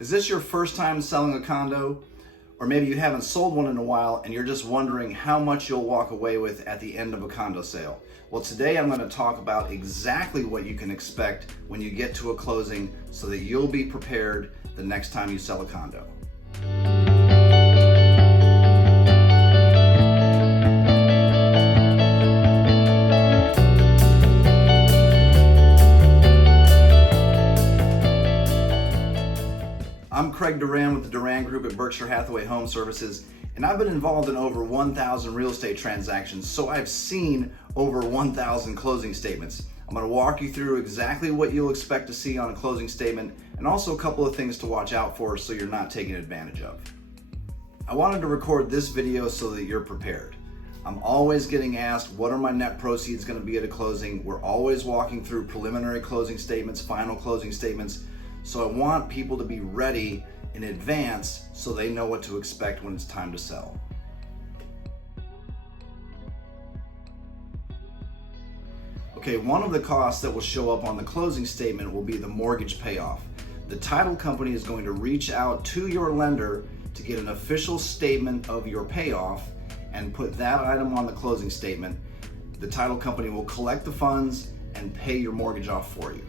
Is this your first time selling a condo? Or maybe you haven't sold one in a while and you're just wondering how much you'll walk away with at the end of a condo sale. Well, today I'm going to talk about exactly what you can expect when you get to a closing so that you'll be prepared the next time you sell a condo. I'm Craig Duran with the Duran Group at Berkshire Hathaway HomeServices, and I've been involved in over 1,000 real estate transactions, so I've seen over 1,000 closing statements. I'm going to walk you through exactly what you'll expect to see on a closing statement, and also a couple of things to watch out for so you're not taken advantage of. I wanted to record this video so that you're prepared. I'm always getting asked, what are my net proceeds going to be at a closing? We're always walking through preliminary closing statements, final closing statements. So I want people to be ready in advance so they know what to expect when it's time to sell. Okay, one of the costs that will show up on the closing statement will be the mortgage payoff. The title company is going to reach out to your lender to get an official statement of your payoff and put that item on the closing statement. The title company will collect the funds and pay your mortgage off for you.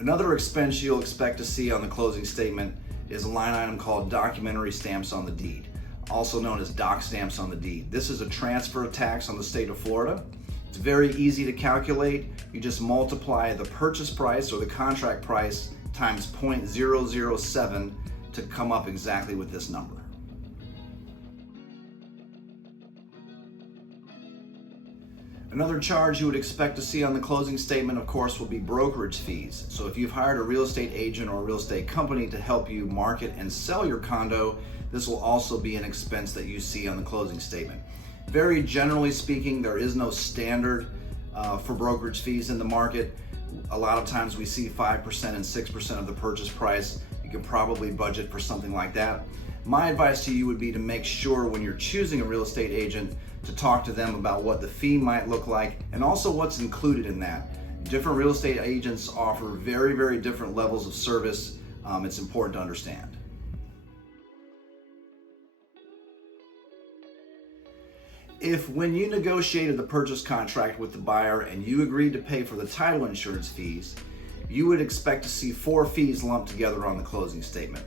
Another expense you'll expect to see on the closing statement is a line item called documentary stamps on the deed, also known as doc stamps on the deed. This is a transfer tax on the state of Florida. It's very easy to calculate. You just multiply the purchase price or the contract price times 0.007 to come up exactly with this number. Another charge you would expect to see on the closing statement, of course, will be brokerage fees. So if you've hired a real estate agent or a real estate company to help you market and sell your condo, this will also be an expense that you see on the closing statement. Very generally speaking, there is no standard for brokerage fees in the market. A lot of times we see 5% and 6% of the purchase price. You can probably budget for something like that. My advice to you would be to make sure when you're choosing a real estate agent to talk to them about what the fee might look like and also what's included in that. Different real estate agents offer very, very different levels of service. It's important to understand. If when you negotiated the purchase contract with the buyer and you agreed to pay for the title insurance fees, you would expect to see 4 fees lumped together on the closing statement.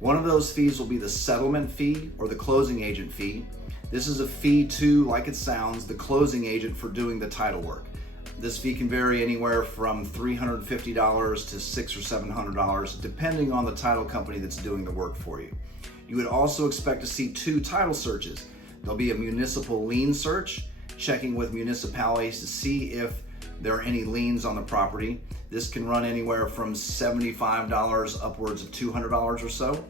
One of those fees will be the settlement fee or the closing agent fee. This is a fee to, like it sounds, the closing agent for doing the title work. This fee can vary anywhere from $350 to $600 or $700, depending on the title company that's doing the work for you. You would also expect to see 2 title searches. There'll be a municipal lien search, checking with municipalities to see if there are any liens on the property. This can run anywhere from $75 upwards of $200 or so.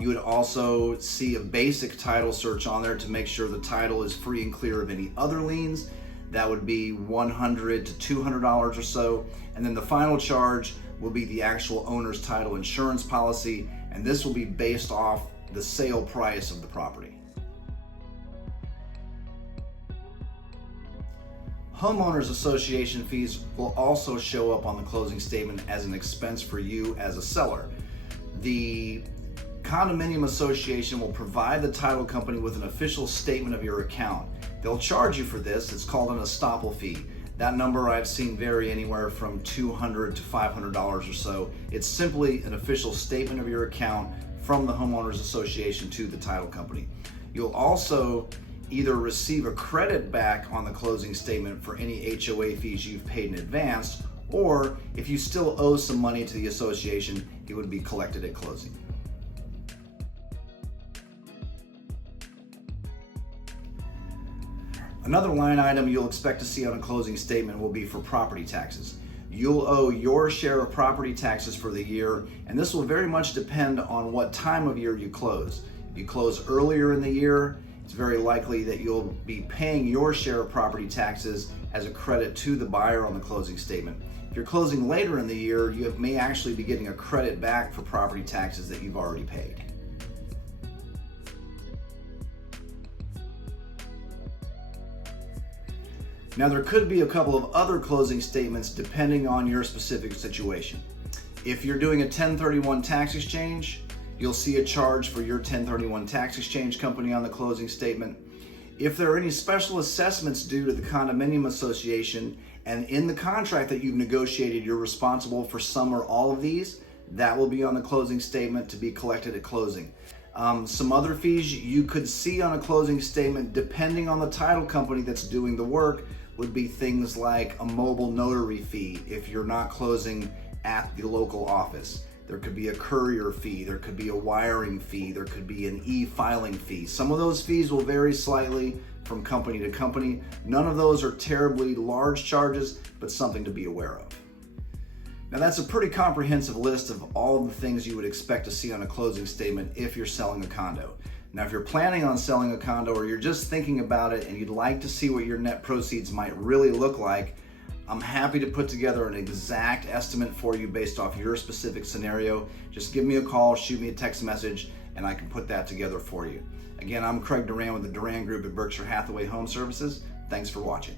You would also see a basic title search on there to make sure the title is free and clear of any other liens. That would be $100 to $200 or so. And then the final charge will be the actual owner's title insurance policy, and this will be based off the sale price of the property. Homeowners Association fees will also show up on the closing statement as an expense for you as a seller. The Condominium Association will provide the title company with an official statement of your account. They'll charge you for this. It's called an estoppel fee. That number I've seen vary anywhere from $200 to $500 or so. It's simply an official statement of your account from the Homeowners Association to the title company. You'll also either receive a credit back on the closing statement for any HOA fees you've paid in advance, or if you still owe some money to the association, it would be collected at closing. Another line item you'll expect to see on a closing statement will be for property taxes. You'll owe your share of property taxes for the year, and this will very much depend on what time of year you close. If you close earlier in the year, it's very likely that you'll be paying your share of property taxes as a credit to the buyer on the closing statement. If you're closing later in the year, you may actually be getting a credit back for property taxes that you've already paid. Now, there could be a couple of other closing statements depending on your specific situation. If you're doing a 1031 tax exchange, you'll see a charge for your 1031 tax exchange company on the closing statement. If there are any special assessments due to the condominium association and in the contract that you've negotiated, you're responsible for some or all of these, that will be on the closing statement to be collected at closing. Some other fees you could see on a closing statement, depending on the title company that's doing the work, would be things like a mobile notary fee if you're not closing at the local office. There could be a courier fee, there could be a wiring fee, there could be an e-filing fee. Some of those fees will vary slightly from company to company. None of those are terribly large charges, but something to be aware of. Now, that's a pretty comprehensive list of all of the things you would expect to see on a closing statement if you're selling a condo. Now, if you're planning on selling a condo or you're just thinking about it and you'd like to see what your net proceeds might really look like, I'm happy to put together an exact estimate for you based off your specific scenario. Just give me a call, shoot me a text message, and I can put that together for you. Again, I'm Craig Duran with the Duran Group at Berkshire Hathaway Home Services. Thanks for watching.